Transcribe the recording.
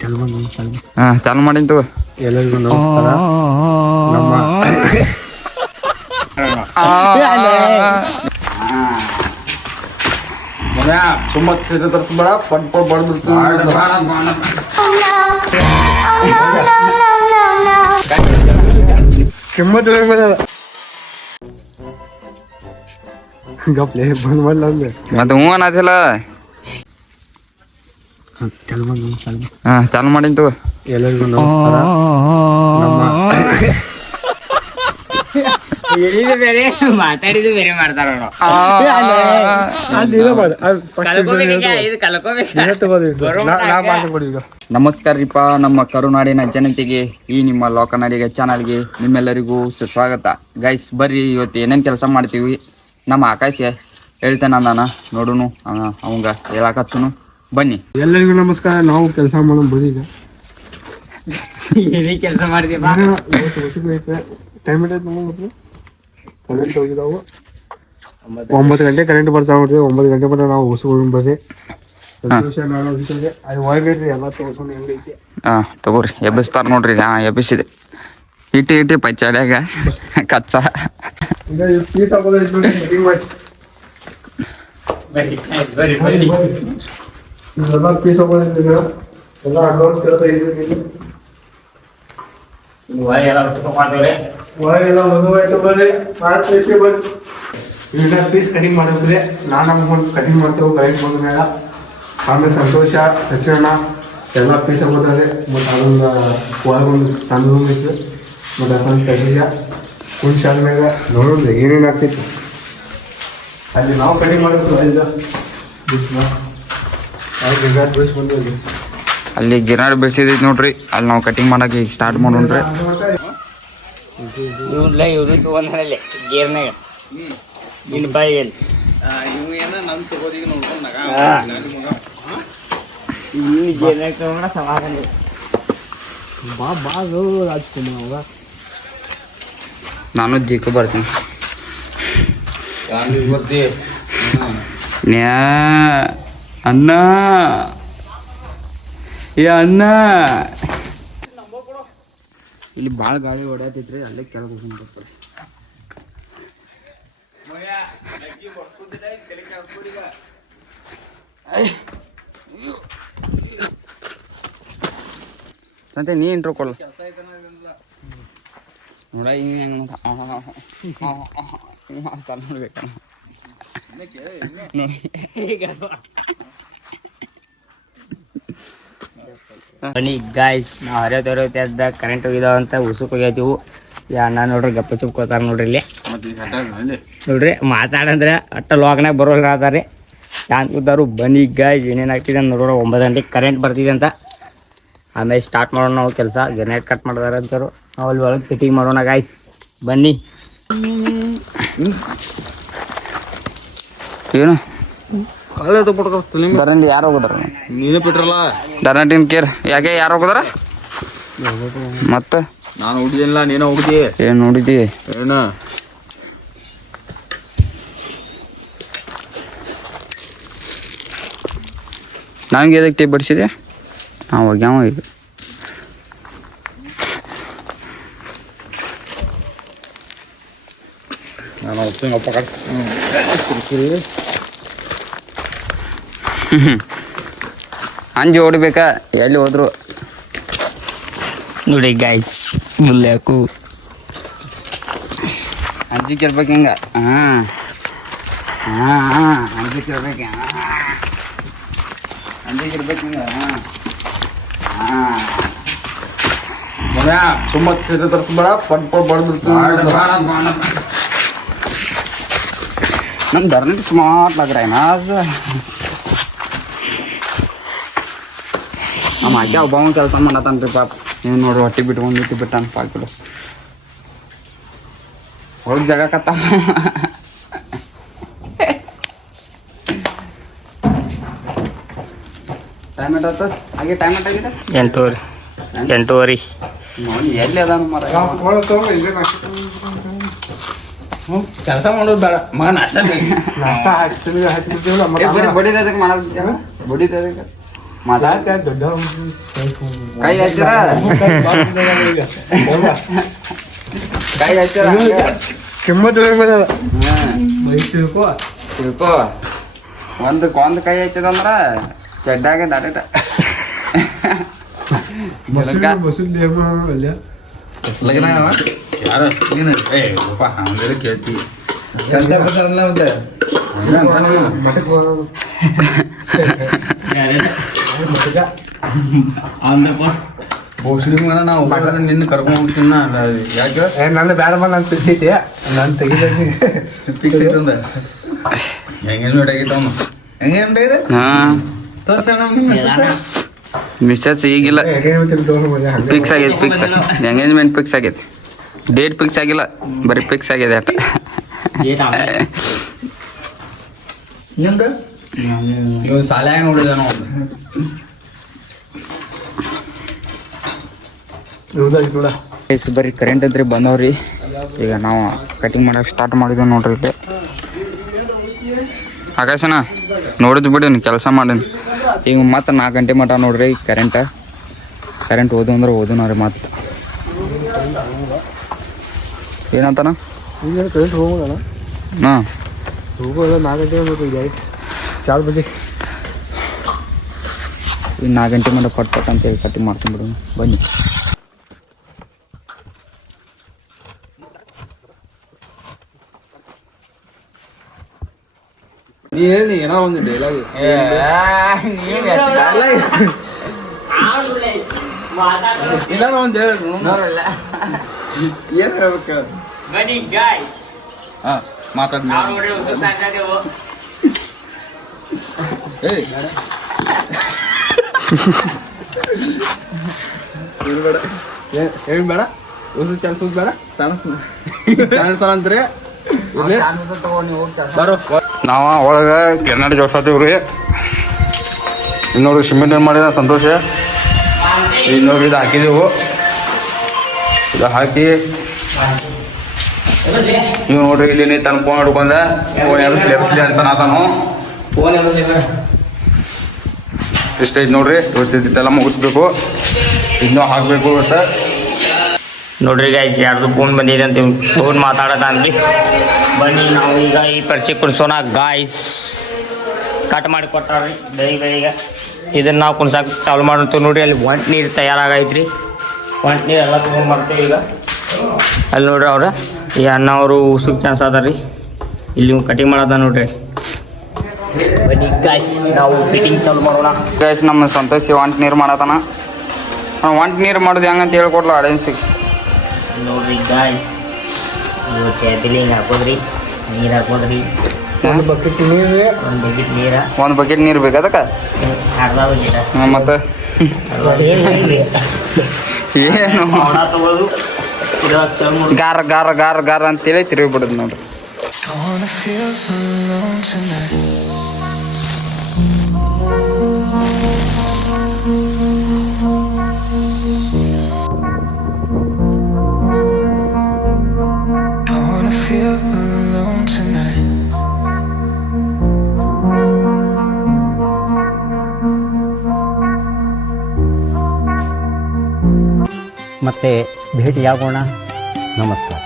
ಚಾಲು ಮಾಡಿಂತು. ಎಲ್ಲರಿಗೂ ನಮಸ್ಕಾರ. ನಮ್ಮ ತುಂಬ ತರಿಸ್ಬೇಡ ಪಟ್ ಪಟ್ ಬಡ್ದು ಕೆಮ್ಮಟ್ಟು ಗಪ್ಲೆ ಬಂದ್ ಮಾಡಲ ಅಂದ್ರೆ ಮತ್ತೆ ಹ್ಞೂ ಅನ್ನತಿಲ್ಲ. ಚಾಲು ಮಾಡಿಂತು. ಎಲ್ಲರಿಗೂ ನಮಸ್ಕಾರ. ನಮ್ಮ ಬೇರೆ ಮಾತಾಡಿದ್ದು ಬೇರೆ ಮಾಡ್ತಾರ. ನಮಸ್ಕಾರ ರೀಪ ನಮ್ಮ ಕರುನಾಡಿನ ಜನತೆಗೆ, ಈ ನಿಮ್ಮ ಲೋಕನಾಡಿಗೆ ಚಾನಲ್ಗೆ ನಿಮ್ಮೆಲ್ಲರಿಗೂ ಸುಸ್ವಾಗತ. ಗೈಸ್ ಬರ್ರಿ, ಇವತ್ತು ಏನೇನು ಕೆಲಸ ಮಾಡ್ತೀವಿ ನಮ್ಮ ಆಕಾಶ ಹೇಳ್ತಾನ ನಾನು ನೋಡುನು, ಅವಂಗ ಹೇಳಾಕಚ್ಚುನು ಬನ್ನಿ. ಎಲ್ಲರಿಗೂ ನಮಸ್ಕಾರ. ನಾವು ಕೆಲಸ ಮಾಡೋಣ ಬರೀ. ಈಗ ಏನೇ ಕೆಲಸ ಮಾಡ್ತೀವಿ. Time ಇಟ್ಟೈತೆ current ಹೋಗಿದಾವು. 9 ಗಂಟೆ ಕರೆಂಟ್ ಬರ್ತಾ ನೋಡ್ತೀವಿ. 9 ಗಂಟೆ ಬಂದ್ರೆ ನಾವು ಹೊಸಗಳು ಬರ್ರಿ. ಅದು ಒಳಗೈತಿ ಎಲ್ಲ ತೋರ್ಸೋಣ ಹೆಂಗೈತಿ. ತಗೋರಿ ಎಬ್ಬಿಸ್ತಾರ ನೋಡ್ರಿ. ಎಬ್ಬಿಸಿದೆ ಇಟ್ಟಿ ಪಚ್ಚಾಡ್ಯಾಗ ಕಚ್ಚ. ಈಗ ಪೀಸ್ ಹಾಕೋದೈತಿ ನೋಡಿ, ಕಟಿಂಗ್ ಮಾಡಿ. ಇದೆಲ್ಲ ಪೀಸ್ ಹಾಕೋದೈತಿ. ಎಲ್ಲ ಅಡ್ವಾನ್ಸ್ ಕೆಲಸ ಇದೆ. ಒಳಗೆಲ್ಲ ಮದುವಾಯ್ತು ಬರ್ರಿ. ಬರ್ರಿ ಈಗ ಪೀಸ್ ಕಟಿಂಗ್ ಮಾಡಿದ್ರೆ ನಾನು ನಮ್ಗೊಂಡು ಕಟಿಂಗ್ ಮಾಡ್ತೇವೆ ಕರೆಂಟ್ ಬಂದ ಮ್ಯಾಗ. ಆಮೇಲೆ ಸಂತೋಷ ಸಚಿವಣ್ಣ ಎಲ್ಲ ಪೀಸ್ ಹಾಕೋತಾರೆ. ಮತ್ತು ಅದೊಂದು ಒಳಗೊಂದು ಸಣ್ಣ ರೂಮ್ ಇತ್ತು. ಮತ್ತು ಅದೊಂದು ಕಟಿಂಗ ಕುಂಚ ಆದ್ಮ್ಯಾಗ ನೋಡೋದು ಏನೇನು ಆಗ್ತೈತಿ ಅಲ್ಲಿ ನಾವು ಕಟಿಂಗ್ ಮಾಡಬೇಕು. ಬಂದ್ವಿ ಅಲ್ಲಿ ಗಿರಾಡ್ ಬೆಳೆಸಿದೈತಿ ನೋಡ್ರಿ. ಅಲ್ಲಿ ನಾವು ಕಟಿಂಗ್ ಮಾಡಕ್ಕೆ ಸ್ಟಾರ್ಟ್ ಮಾಡೋಣ್ರಿ. ಇವ್ರು ತಗೊಂಡ್ರೆ ಗೇರ್ನಾಗ ನಿನ್ನ ಬಾಯಿಯಲ್ಲಿ ಗೇರ್ನಾಗ ತಗೊಂಡ ಸಮಾಧಾನ ಬಾದು ರಾಜ್ಕುಮಾರ್. ನಾನು ಜೀಕ ಬರ್ತೀನಿ. ಅಣ್ಣ ಅಣ್ಣ ಇಲ್ಲಿ ಭಾಳ ಗಾಳಿ ಹೊಡ್ಯಾತೈತ್ರಿ. ಅಲ್ಲೇ ಕೆಳಗೆ ಹೋಗಿ ಬರ್ತಾರೆ. ಮತ್ತೆ ನೀ ಇಂಟ್ರೋ ಕೊಡಲ್ಲ ನೋಡ. ನೋಡ್ಬೇಕ ಬನ್ನಿ ಗಾಯ್ಸ್, ನಾವು ಹರಿಯೋದ ಕರೆಂಟ್ ಹೋಗಿದಾವ ಅಂತ ಉಸುಕ್ ಹೋಗ್ಯಾತಿವು. ಅಣ್ಣ ನೋಡ್ರಿ ಗಪ್ಪ ಚುಪ್ಕೋತಾರ ನೋಡ್ರಿ. ಇಲ್ಲಿ ನೋಡ್ರಿ ಮಾತಾಡಂದ್ರೆ ಅಟ್ಟ ಲಾಗ್ನಾಗ ಬರೋಲ್ಲ ಅದಾರೆ. ಶಾಂತ ಕೂತಾರು. ಬನ್ನಿ ಗಾಯ್ಸ್, ಏನೇನು ಆಗ್ತಿದೆ ಅಂತ ನೋಡೋಣ. 9 ಗಂಟೆಗೆ ಕರೆಂಟ್ ಬರ್ತಿದೆ ಅಂತ. ಆಮೇಲೆ ಸ್ಟಾರ್ಟ್ ಮಾಡೋಣ ನಾವು ಕೆಲಸ. ಜನರೇಟ್ ಕಟ್ ಮಾಡಿದಾರೆ ಅಂತಾರು. ನಾವು ಅಲ್ಲಿ ಒಳಗೆ ಫಿಟ್ಟಿಂಗ್ ಮಾಡೋಣ ಗಾಯ್ಸ್, ಬನ್ನಿ. ಏನು ದಾರಂಡಿ ಯಾರು ಹೋಗೋದಾರ? ನೀನೇ ಬಿಟ್ರಲ್ಲ ದಾರಂಡಿನ ಕೇರ್ ಯಾಕೆ ಯಾರು ಹೋಗೋದಾರ? ಮತ್ತೆ ನಾನು ಹುಡುಗಿಲ್ಲ, ನೀನ ಹುಡುಗಿ. ಏನು ನೋಡಿದಿ? ಏನು ನನಗೆ ಎದಕ್ಕೆ ಟೇಪ್ ಬಡಿಸಿದೆ? ಹೋಗ್ಯಾವ ಈಗ. ನಾನು ಹೋಗ್ತೇನಪ್ಪ ಕಡೆ. ಅಂಜಿ ಹೊಡಿಬೇಕಾ? ಎಲ್ಲಿ ಹೋದ್ರು ನೋಡಿ ಗಾಯ್ಸ್, ಮುಲ್ಲಾಕು ಅಂಜಿಕೆ ಇರ್ಬೇಕು ಹಿಂಗ. ಅಂಜಿಕೆ ಇರ್ಬೇಕು. ಅಂಜಿಕೆ ಇರ್ಬೇಕು ಹಿಂಗ. ತುಂಬ ತರಿಸ್ಬೇಡ ಪಟ್ ಪಟ್ ಬಡ್ದು ನಮ್ಮ ಧರ್ನಿಗೆ ಸ್ಮಾರ್ಟ್ ಲಗ್ರ ಅದು. ನಮ್ಮ ಅಜ್ಜ ಒಬ್ಬವ ಕೆಲಸ ಮಾಡತ್ತನ್ರಿ ಪಾಪ. ನೀವು ನೋಡ್ರಿ ಹೊಟ್ಟೆ ಬಿಟ್ಕೊಂಡು ಬಿಟ್ಟಾನ ಪಾಕಿಡು ಹೋಗಿ ಜಾಗ ಕತ್ತ. ಟೈಮ್ ಎಷ್ಟಾಯ್ತು? ಹಾಗೆ ಟೈಮ್ ಎಷ್ಟಾಗಿದೆ? 8:30. ನೋಡಿ ಎಲ್ಲಿ ಅದಾನ ಮರ. ಕೆಲಸ ಮಾಡೋದು ಬೇಡ ಮಗ. ನಾಷ್ಟ ಬರೀ ಬಡಿದಕ್ಕೆ ಮಾಡೋದು. ಬಡಿದಕ್ಕೆ ಮಾತಾಡ್ತ ದೊಡ್ಡ ಕೈ ಹಚ್ಚಿರ ಕೈ ಹಚ್ಚಿರ ಕೆಮ್ಮತ್ತು ತಿಳ್ಕೊ ಒಂದು ಕೈ ಹಚ್ಚದಂದ್ರ ಚೆಡ್ಡಾಗ ದಾಟ ಲಗ್ನ ಯಾರು ನೀನು ಹಂಗೆ ಕೇಳ್ತಿ ಕೆಲಸ ಬರ್ತಾರಲ್ಲ ಮತ್ತೆ ಬೋಸ್ಲಿ ಮಗ ನಾವು ನಿನ್ನ ಕರ್ಕೊಂಡು ಹೋಗ್ತೀನಿ ಯಾಕೆ ನನ್ನ ಬೇಡ ಬಂದು ನಾನು ಫಿಕ್ಸ್ ಐತಿ ನಾನು ತೆಗಿತೀನಿ ಫಿಕ್ಸ್ ಇಟ್ಟಂದ ಎಂಗೇಜ್ಮೆಂಟ್ ಆಗೈತೆ ಅವನು ಎಂಗೇಜ್ಮೆಂಟ್ ಆಗಿದೆ ಹಾಂ ತೋರ್ಸೋಣ ಮಿಸ್ಸಸ್ ಈಗಿಲ್ಲ ಫಿಕ್ಸ್ ಆಗೈತೆ ಫಿಕ್ಸ್ ಎಂಗೇಜ್ಮೆಂಟ್ ಫಿಕ್ಸ್ ಆಗೈತೆ ಡೇಟ್ ಫಿಕ್ಸ್ ಆಗಿಲ್ಲ ಬರೀ ಫಿಕ್ಸ್ ಆಗಿದೆ ಅಟ ನಿಂದ ಇವ್ ಸಾಲ್ಯಾಗ ನೋಡಿದ ನಾವು ಬರೀ ಕರೆಂಟ್ ಅಂತ್ರಿ ಬಂದವ್ರಿ ಈಗ ನಾವು ಕಟಿಂಗ್ ಮಾಡಕ್ಕೆ ಸ್ಟಾರ್ಟ್ ಮಾಡಿದ್ವಿ ನೋಡ್ರಿ ಇಲ್ಲಿ ಆಕಾಶನ ನೋಡಿದ್ ಬಿಡಿ ಕೆಲಸ ಮಾಡೀನಿ ಈಗ ಮತ್ತೆ 4 ಗಂಟೆ ಮಟ ನೋಡ್ರಿ ಕರೆಂಟ್ ಓದು ಅಂದ್ರೆ ಓದುನವ್ರಿ ಮತ್ತೆ ಏನಂತಾನ ಹಾಂ ಹೋಗೋಲ್ಲ 4 ಗಂಟೆ 4 ಬಜೆ ಈಗ 4 ಗಂಟೆ ಮಟ ಪಟ್ ಅಂತೇಳಿ ಕಟಿಂಗ್ ಮಾಡ್ಕೊಂಡ್ಬಿಡು ಬನ್ನಿ ನೀ ಹೇಳಿ ಏನೋ ಒಂದು ಡೈಲಾಗ್ ಏನಾರ ಒಂದು ಹೇಳಿ ಏನ್ ಹೇಳ್ಬೇಕು ಹಾ ಮಾತಾಡ್ ಹೇಳಿ ಬೇಡ ಹೊಸ ಚಾನ್ಸ್ ಬೇಡ ಚಾನ್ಸ್ ಅಂತಾರೆ ನಾವು ಒಳಗೆ ಕೆನ್ನಡ ಜೋಡ್ಸಾತೀವ್ರಿ ಇನ್ನೋರು ಸಿಮೆಂಟ್ ಏನು ಮಾಡಿದ ಸಂತೋಷ ಇನ್ನೋರು ಇದು ಹಾಕಿದೆವು ಇದು ಹಾಕಿ ನೀವು ನೋಡ್ರಿ ಇಲ್ಲಿ ನೀ ತನ್ನ ಫೋನ್ ಹಿಡ್ಕೊಂಡ ಫೋನ್ ಯಾರು ಸ್ಲೇಬ್ಸ್ಲಿ ಅಂತ ನಾತಾನು ಇಷ್ಟ ಐತೆ ನೋಡ್ರಿ ಇವತ್ತಿದ್ದೆಲ್ಲ ಮುಗಿಸ್ಬೇಕು ಇನ್ನೂ ಹಾಕಬೇಕು ಇವತ್ತು ನೋಡ್ರಿ ಗಾಯ್ಸ್ ಯಾರ್ದು ಫೋನ್ ಬಂದಿದೆ ಅಂತ ಫೋನ್ ಮಾತಾಡೋದನ್ರಿ ಬನ್ನಿ ನಾವು ಈಗ ಈ ಪರಿಚಯ ಕುಡ್ಸೋಣ ಗಾಯ್ಸ್ ಕಟ್ ಮಾಡಿ ಕೊಟ್ಟಾರ್ರಿ ಬೆಳಿಗ್ಗೆ ಇದನ್ನು ನಾವು ಕುಣ್ಸಕ್ಕೆ ಚಾಲು ಮಾಡ್ತೀವಿ ನೋಡ್ರಿ ಅಲ್ಲಿ ಒಂಟು ನೀರು ತಯಾರಾಗೈತ್ರಿ ಒಂಟು ನೀರು ಎಲ್ಲ ತೊಗೊಂಡು ಬರ್ತೀವಿ ಈಗ ಅಲ್ಲಿ ನೋಡ್ರಿ ಅವ್ರು ಈ ಅಣ್ಣ ಅವರು ಉಸುಕ್ ಚಾನ್ಸ್ ಅದ ರೀ ಇಲ್ಲಿ ಕಟಿಂಗ್ ಮಾಡೋದ ನೋಡ್ರಿ ಬನ್ನಿ ಗಾಯ್ಸ್ ನಾವು ಫಿಟ್ಟಿಂಗ್ ಚಾಲು ಮಾಡೋಣ ಗೈಸ್ ನಮ್ಮ ಸಂತೋಷಿ ಒಂಟು ನೀರು ಮಾಡತಾನ ಒಂಟು ನೀರು ಮಾಡೋದು ಹೆಂಗಂತ ಹೇಳ್ಕೊಡ್ಲ ಆಡಿಯನ್ಸಿಗೆ ನೋಡ್ರಿ ಗಾಯ್ಸ್ ಇವತ್ತು ಎಬ್ಬಿಲಿಂಗ್ ಹಾಕೋದ್ರಿ ನೀರು ಹಾಕೋದ್ರಿ ಒಂದು ಬಕೆಟ್ ನೀರು ಒಂದು ಬಕೆಟ್ ನೀರ ಒಂದು ಬಕೆಟ್ ನೀರು ಬೇಕು ಅದಕ್ಕೆ ಅರ್ಧ ಬಕೆಟ್ ಮತ್ತೆ ಏನು ಅವನ ತಗೋದು ಕುಡಿಯೋಕೆ ಚಾಲು ಮಾಡಿ ಗಾರ ಗಾರ ಗಾರ ಗಾರ ಅಂತೇಳಿ ತಿರುಗಿ ಬಿಡೋದು ನೋಡ್ರಿ ಮತ್ತೆ ಭೇಟಿಯಾಗೋಣ. ನಮಸ್ಕಾರ.